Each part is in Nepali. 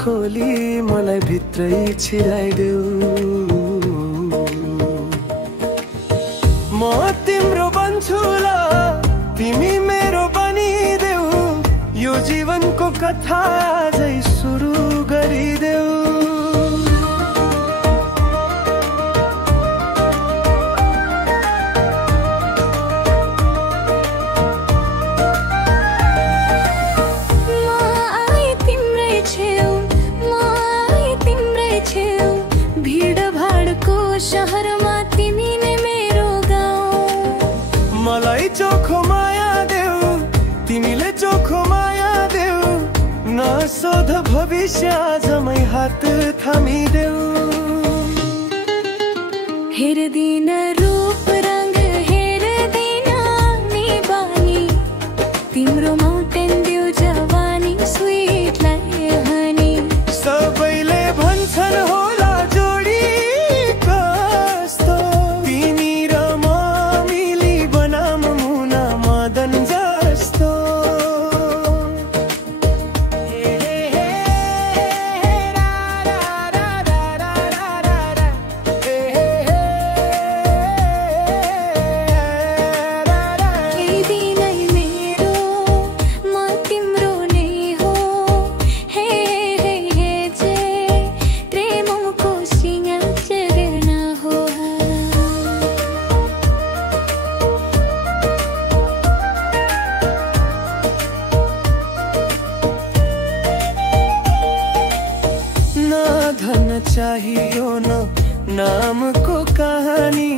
खोली मलाई भित्रै छिराइदेऊ। म तिम्रो बन्छु ल तिमी मेरो बनिदेऊ। यो जीवनको कथा आजै सुरु गरिदेऊ। शहरमा तिमी नै मेरो गाउँ। मलाई चोखो माया देऊ तिमीले चोखो माया देऊ। नसोध भविष्य आजमै हात थामिदेऊ। हेर्दिन रूप रंग हेर्दिन नि बानी। तिम्रो माउन्टेन ड्यू जवानी स्वीट लाइक हनी। सबैले भन्छन् होला चाहियो न नामको कहानी।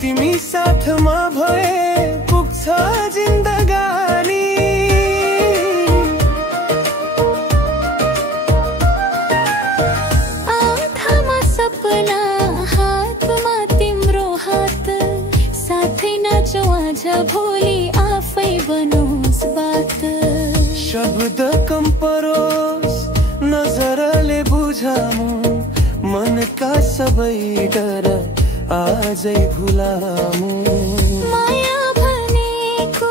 तिमी साथमा भए पुग्छ जिन्दगानी। आँखामा सपना हातमा तिम्रो हात। साथै नाचौँ आज भोलि आफै बनोस् बात। शब्द कम परोस् नजरले बुझामु। मनका सबै डर आजै भुलामु। माया भनेको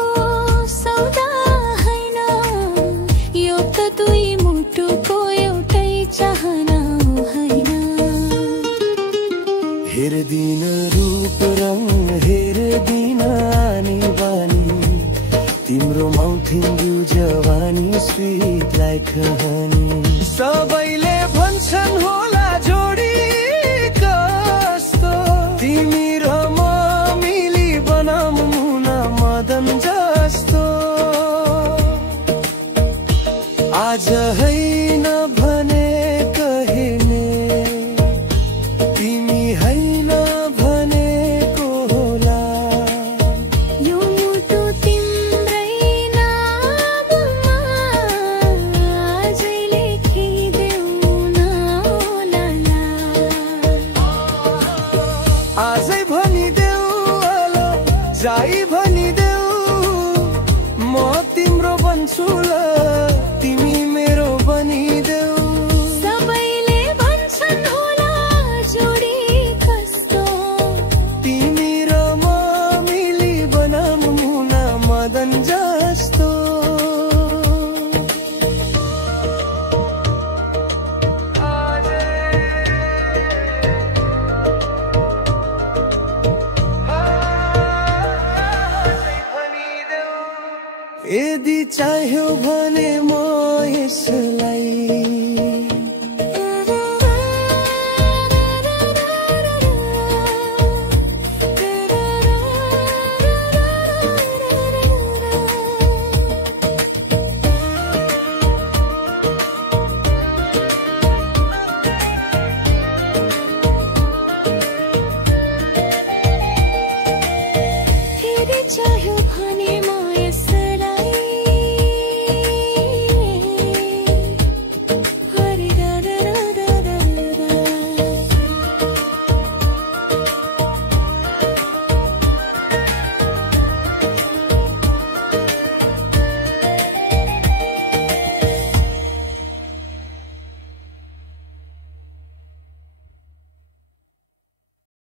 सौदा हैन। यो त दुई मुटुको एउटै चाहना हैन। हेर्दिन रूप रंग हेर्दिन आनी बानी। तिम्रो माउन्टेन ड्यू जवानी स्वीट लाइक हनी। सबैले भन्छन् होला जोडी कस्तो। तिमी र म मिली बनाऊँ मुना मदन जस्तो। आज हैन भने कहिने तिमी हैन भनेको होला। यो मुटु तिम्रै नाममा आजै लेखिदेऊ न ओलाला। आजै भनिदेऊ अलो जाइ भनिदेऊ। म तिम्रो बन्छु ल तिमी मेरो बनिदेऊ। सबैले भन्छन् होला जोडी कस्तो। तिमी र म मिली बनाऊँ मुना मदन जस्तो। यदि चाह्यो भने